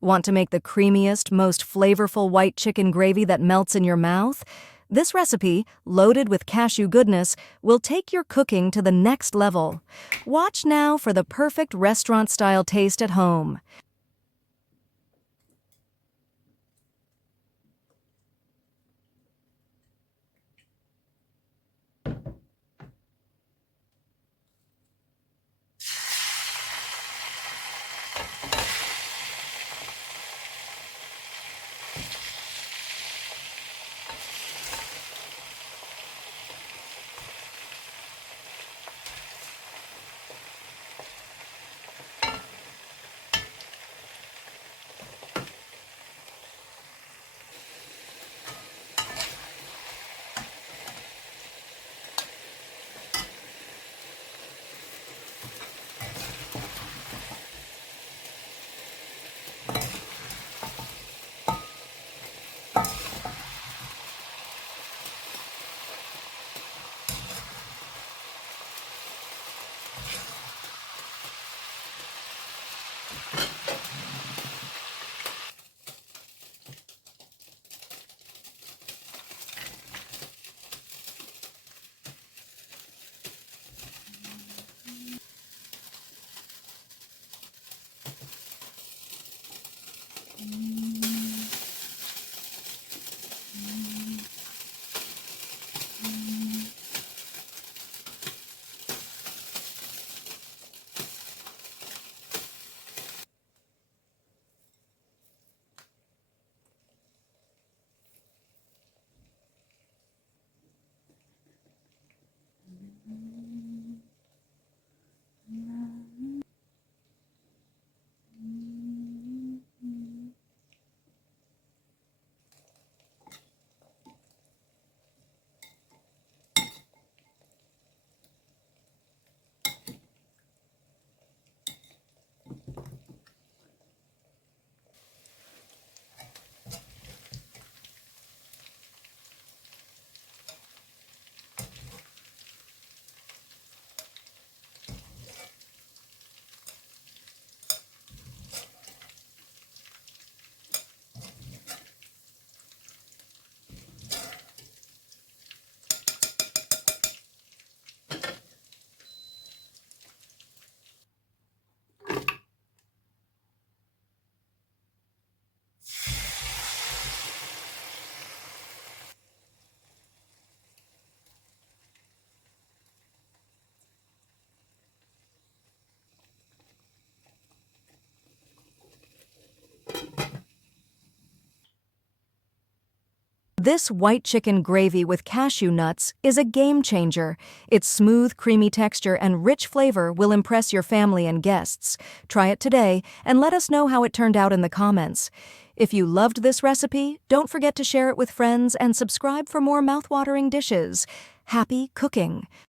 Want to make the creamiest, most flavorful white chicken gravy that melts in your mouth? This recipe, loaded with cashew goodness, will take your cooking to the next level. Watch now for the perfect restaurant-style taste at home. This white chicken gravy with cashew nuts is a game changer. Its smooth, creamy texture and rich flavor will impress your family and guests. Try it today and let us know how it turned out in the comments. If you loved this recipe, don't forget to share it with friends and subscribe for more mouthwatering dishes. Happy cooking!